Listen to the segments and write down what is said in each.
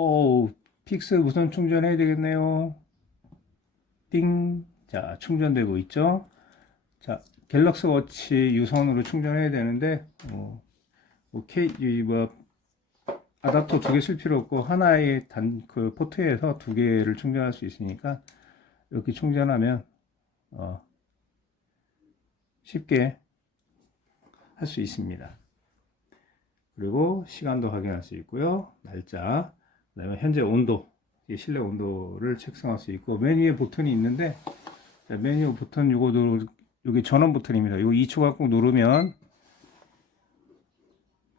오, 픽스 무선 충전해야 되겠네요. 띵. 자, 충전되고 있죠. 자, 갤럭시 워치 유선으로 충전해야 되는데, 어, 뭐, K, 이, 뭐, 아답터 두 개 쓸 필요 없고, 하나의 단, 그 포트에서 두 개를 충전할 수 있으니까, 이렇게 충전하면, 어, 쉽게 할 수 있습니다. 그리고 시간도 확인할 수 있고요. 날짜, 그다음에 현재 온도, 이 실내 온도를 측정할 수 있고 메뉴에 버튼이 있는데 자, 메뉴 버튼 요거도 여기 전원 버튼입니다. 요 2초 갖고 누르면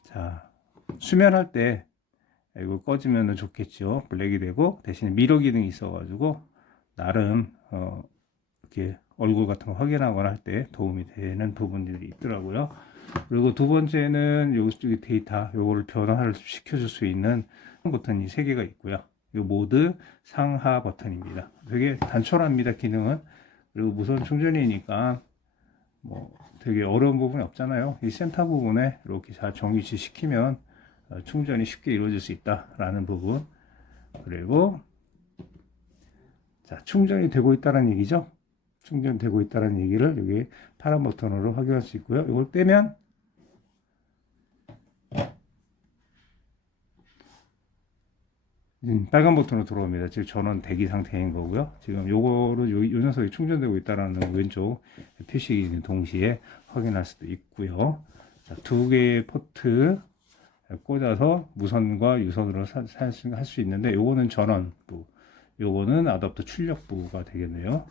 자 수면할 때 이거 꺼지면 좋겠죠. 블랙이 되고 대신에 미러 기능이 있어가지고 나름 어, 이렇게 얼굴 같은 거 확인하거나 할 때 도움이 되는 부분들이 있더라고요. 그리고 두 번째는 여기 데이터 요거를 변화를 시켜줄 수 있는 버튼이 세 개가 있고요. 요 모드 상하 버튼입니다. 되게 단촐합니다 기능은. 그리고 무선 충전이니까 뭐 되게 어려운 부분이 없잖아요. 이 센터 부분에 이렇게 잘 정위치 시키면 어, 충전이 쉽게 이루어질 수 있다라는 부분. 그리고 자 충전이 되고 있다는 얘기죠. 충전되고 있다는 얘기를 여기 파란 버튼으로 확인할 수 있고요. 이걸 떼면 음, 빨간 버튼으로 들어옵니다. 지금 전원 대기 상태인 거고요. 지금 요거로 요, 요 녀석이 충전되고 있다라는 왼쪽 있는 동시에 확인할 수도 있고요. 자, 두 개의 포트 꽂아서 무선과 유선으로 할수 있는데 요거는 전원부, 요거는 아답터 출력부가 되겠네요.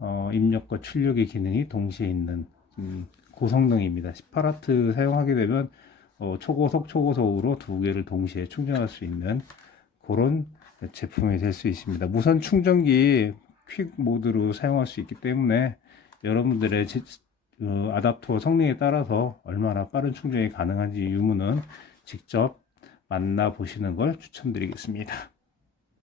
어, 입력과 출력의 기능이 동시에 있는 음, 고성능입니다. 18W 사용하게 되면 어, 초고속, 초고속으로 두 개를 동시에 충전할 수 있는 그런 제품이 될 수 있습니다. 무선 충전기 퀵 모드로 사용할 수 있기 때문에 여러분들의 제- 어, 아답터 성능에 따라서 얼마나 빠른 충전이 가능한지 유무는 직접 만나 보시는 걸 추천드리겠습니다.